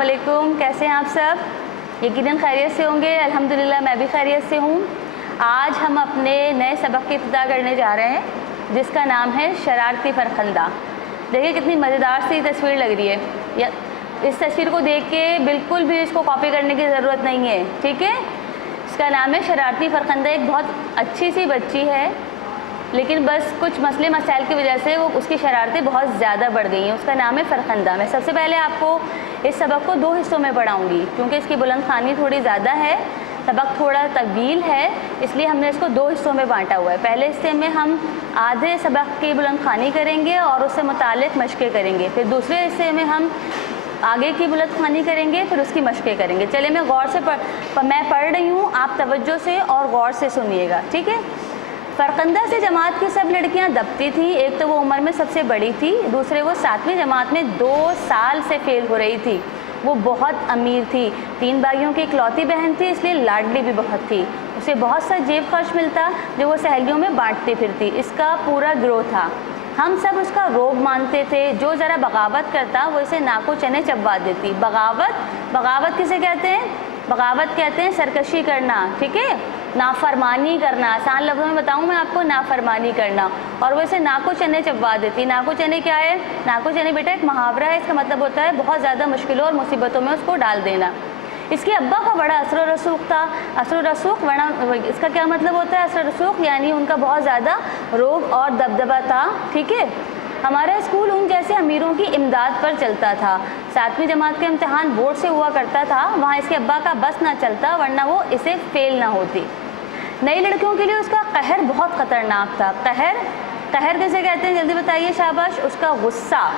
السلام علیکم، کیسے ہیں آپ سب؟ یقیناً خیریت سے ہوں گے۔ الحمدللہ میں بھی خیریت سے ہوں۔ آج ہم اپنے نئے سبق کی ابتدا کرنے جا رہے ہیں جس کا نام ہے شرارتی فرخندہ۔ دیکھیے کتنی مزیدار سی تصویر لگ رہی ہے۔ اس تصویر کو دیکھ کے بالکل بھی اس کو کاپی کرنے کی ضرورت نہیں ہے، ٹھیک ہے؟ اس کا نام ہے شرارتی فرخندہ۔ ایک بہت اچھی سی بچی ہے، لیکن بس کچھ مسئلے مسائل کی وجہ سے اس کی شرارتیں بہت زیادہ بڑھ گئی ہیں۔ اس کا نام ہے فرخندہ۔ میں سب سے پہلے آپ کو اس سبق کو 2 حصوں میں پڑھاؤں گی کیونکہ اس کی بلند خوانی تھوڑی زیادہ ہے، سبق تھوڑا طویل ہے، اس لیے ہم نے اس کو 2 حصوں میں بانٹا ہوا ہے۔ پہلے حصے میں ہم آدھے سبق کی بلند خوانی کریں گے اور اس سے متعلق مشقیں کریں گے، پھر دوسرے حصے میں ہم آگے کی بلند خوانی کریں گے، پھر اس کی مشقیں کریں گے۔ چلے میں غور سے میں پڑھ رہی ہوں، آپ توجہ سے اور غور سے سنیے گا، ٹھیک ہے؟ فرخندہ سے جماعت کی سب لڑکیاں دبتی تھیں۔ ایک تو وہ عمر میں سب سے بڑی تھی، دوسرے وہ 7ویں جماعت میں 2 سال سے فیل ہو رہی تھی۔ وہ بہت امیر تھی، 3 بھائیوں کی اکلوتی بہن تھی، اس لیے لاڈلی بھی بہت تھی۔ اسے بہت سا جیب خرچ ملتا جو وہ سہیلیوں میں بانٹتی پھرتی۔ اس کا پورا گروہ تھا، ہم سب اس کا روب مانتے تھے۔ جو ذرا بغاوت کرتا وہ اسے ناکو چنے چبوا دیتی۔ بغاوت کسے کہتے ہیں؟ بغاوت کہتے ہیں سرکشی کرنا، ٹھیک ہے؟ نافرمانی کرنا، آسان لفظوں میں بتاؤں میں آپ کو، نافرمانی کرنا، اور وہ اسے ناکو چنے چبوا دیتی۔ ناکو چنے کیا ہے؟ ناکو چنے بیٹا ایک محاورہ ہے، اس کا مطلب ہوتا ہے بہت زیادہ مشکلوں اور مصیبتوں میں اس کو ڈال دینا۔ اس کے ابا کا بڑا اثر و رسوخ تھا۔ اثر و رسوخ اس کا کیا مطلب ہوتا ہے؟ اثر و رسوخ یعنی ان کا بہت زیادہ روب اور دبدبہ تھا، ٹھیک ہے؟ ہمارا اسکول ان جیسے امیروں کی امداد پر چلتا تھا۔ 7ویں جماعت کا امتحان بورڈ سے ہوا کرتا تھا، وہاں اس کے ابا کا بس نہ چلتا ورنہ وہ اسے فیل نہ ہوتی۔ نئی لڑکیوں کے لیے اس کا قہر بہت خطرناک تھا۔ قہر کیسے کہتے ہیں؟ جلدی بتائیے، شاباش۔ اس کا غصہ،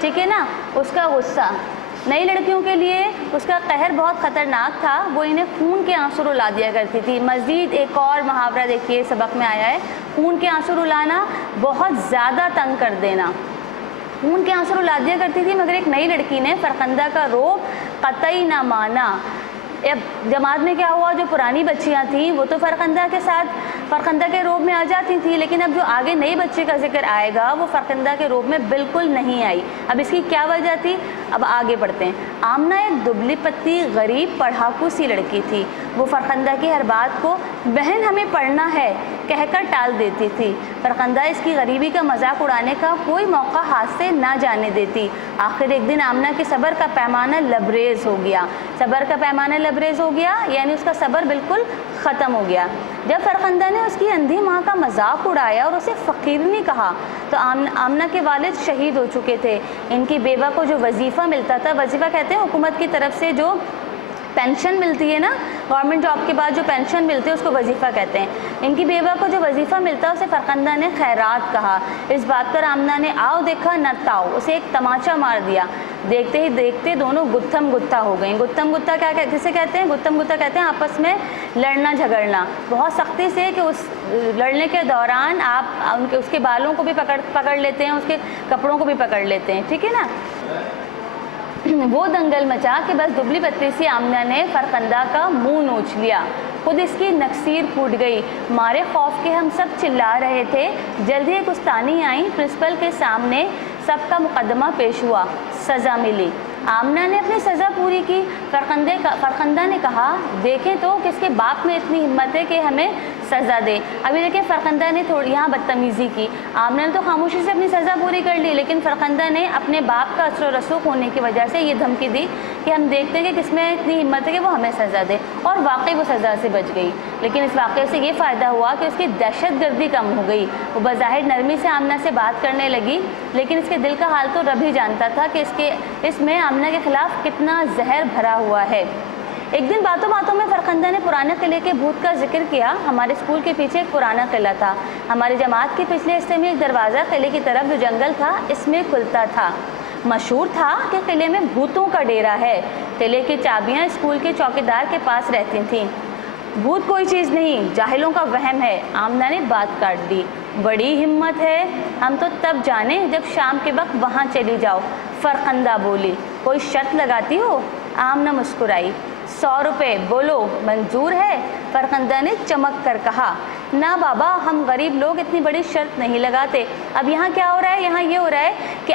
ٹھیک ہے نا؟ اس کا غصہ۔ نئی لڑکیوں کے لیے اس کا قہر بہت خطرناک تھا، وہ انہیں خون کے آنسو رلا دیا کرتی تھی۔ مزید ایک اور محاورہ دیکھیے سبق میں آیا ہے، خون کے آنسو رلانا، بہت زیادہ تنگ کر دینا۔ خون کے آنسو رلا دیا کرتی تھی، مگر ایک نئی لڑکی نے فرخندہ کا روب قطعی نہ مانا۔ اب جماعت میں کیا ہوا، جو پرانی بچیاں تھیں وہ تو فرخندہ کے روب میں آ جاتی تھیں، لیکن اب جو آگے نئی بچی کا ذکر آئے گا وہ فرخندہ کے روب میں بالکل نہیں آئی۔ اب اس کی کیا وجہ تھی؟ اب آگے بڑھتے ہیں۔ آمنہ ایک دبلی پتلی غریب پڑھاکو سی لڑکی تھی۔ وہ فرخندہ کی ہر بات کو بہن ہمیں پڑھنا ہے کہہ کر ٹال دیتی تھی۔ فرخندہ اس کی غریبی کا مذاق اڑانے کا کوئی موقع ہاتھ سے نہ جانے دیتی۔ آخر ایک دن آمنہ کے صبر کا پیمانہ لبریز ہو گیا۔ صبر کا پیمانہ لبریز ہو گیا یعنی اس کا صبر بالکل ختم ہو گیا۔ جب فرخندہ نے اس کی اندھی ماں کا مذاق اڑایا اور اسے فقیرنی کہا تو آمنہ کے والد شہید ہو چکے تھے۔ ان کی بیوہ کو جو وظیفہ ملتا تھا، وظیفہ کہتے ہیں حکومت کی طرف سے جو پینشن ملتی ہے نا، گورنمنٹ جاب کے بعد جو پینشن ملتی ہے اس کو وظیفہ کہتے ہیں۔ ان کی بیوہ کو جو وظیفہ ملتا اسے فرخندہ نے خیرات کہا۔ اس بات پر آمنہ نے آؤ دیکھا نہ تاؤ، اسے ایک تماچا مار دیا۔ دیکھتے ہی دیکھتے دونوں گتھم گتھا ہو گئیں۔ گتھم گتھا کسے کہتے ہیں؟ گتھم گتھا کہتے ہیں آپس میں لڑنا جھگڑنا، بہت سختی سے، کہ اس لڑنے کے دوران آپ اس کے بالوں کو بھی پکڑ لیتے ہیں، اس کے کپڑوں کو بھی پکڑ لیتے ہیں، ٹھیک ہے نا؟ وہ دنگل مچا کہ بس دبلی پتلی سی آمنہ نے فرخندہ کا منہ نوچ لیا۔ خود اس کی نکسیر پھوٹ گئی۔ مارے خوف کے ہم سب چلا رہے تھے۔ جلدی ایک استانی آئی، پرنسپل کے سامنے سب کا مقدمہ پیش ہوا، سزا ملی۔ آمنہ نے اپنی سزا پوری کی۔ فرخندہ نے کہا دیکھیں تو کس کے باپ میں اتنی ہمت ہے کہ ہمیں سزا دے۔ ابھی دیکھیں فرخندہ نے یہاں بدتمیزی کی۔ آمنہ نے تو خاموشی سے اپنی سزا پوری کر لی، لیکن فرخندہ نے اپنے باپ کا اثر و رسوخ ہونے کی وجہ سے یہ دھمکی دی کہ ہم دیکھتے ہیں کہ کس میں اتنی ہمت ہے کہ وہ ہمیں سزا دے، اور واقعی وہ سزا سے بچ گئی۔ لیکن اس واقعے سے یہ فائدہ ہوا کہ اس کی دہشت گردی کم ہو گئی۔ وہ بظاہر نرمی سے آمنہ سے بات کرنے لگی، لیکن اس کے دل کا حال تو رب ہی جانتا تھا کہ اس میں آمنہ کے خلاف کتنا زہر بھرا ہوا ہے۔ ایک دن باتوں باتوں میں فرخندہ نے پرانے قلعے کے بھوت کا ذکر کیا۔ ہمارے اسکول کے پیچھے ایک پرانا قلعہ تھا۔ ہماری جماعت کے پچھلے حصے میں ایک دروازہ قلعے کی طرف جو جنگل تھا اس میں کھلتا تھا۔ مشہور تھا کہ قلعے میں بھوتوں کا ڈیرا ہے۔ قلعے کی چابیاں اسکول کے چوکیدار کے پاس رہتی تھیں۔ بھوت کوئی چیز نہیں، جاہلوں کا وہم ہے، آمنہ نے بات کاٹ دی۔ بڑی ہمت ہے، ہم تو تب جانے جب شام کے وقت وہاں چلی جاؤ، فرخندہ بولی۔ کوئی شرط لگاتی ہو؟ آمنہ مسکرائی۔ 100 روپے بولو منظور ہے؟ فرخندہ نے چمک کر کہا۔ نہ بابا، ہم غریب لوگ اتنی بڑی شرط نہیں لگاتے۔ اب یہاں کیا ہو رہا ہے؟ یہاں یہ ہو رہا ہے کہ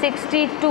62,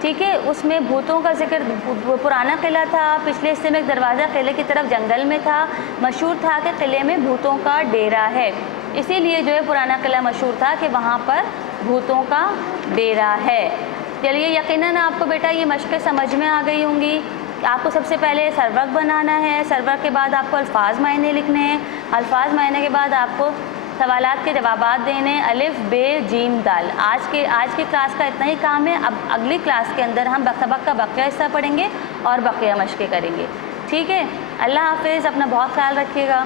ٹھیک ہے، اس میں بھوتوں کا ذکر، پرانا قلعہ تھا، پچھلے حصے میں ایک دروازہ قلعے کی طرف جنگل میں تھا، مشہور تھا کہ قلعے میں بھوتوں کا ڈیرا ہے، اسی لیے جو ہے پرانا قلعہ مشہور تھا کہ وہاں پر بھوتوں کا ڈیرا ہے۔ چلیے یقیناً آپ کو بیٹا یہ مشقیں سمجھ میں آ گئی ہوں گی۔ آپ کو سب سے پہلے سرورق بنانا ہے، سرورق کے بعد آپ کو الفاظ معنی لکھنے ہیں، الفاظ معنی کے بعد آپ کو سوالات کے جوابات دینے، الف ب جیم دال۔ آج کی کلاس کا اتنا ہی کام ہے۔ اب اگلی کلاس کے اندر ہم سبق کا بقیہ حصہ پڑھیں گے اور بقیہ مشقیں کریں گے، ٹھیک ہے؟ اللہ حافظ، اپنا بہت خیال رکھیے گا۔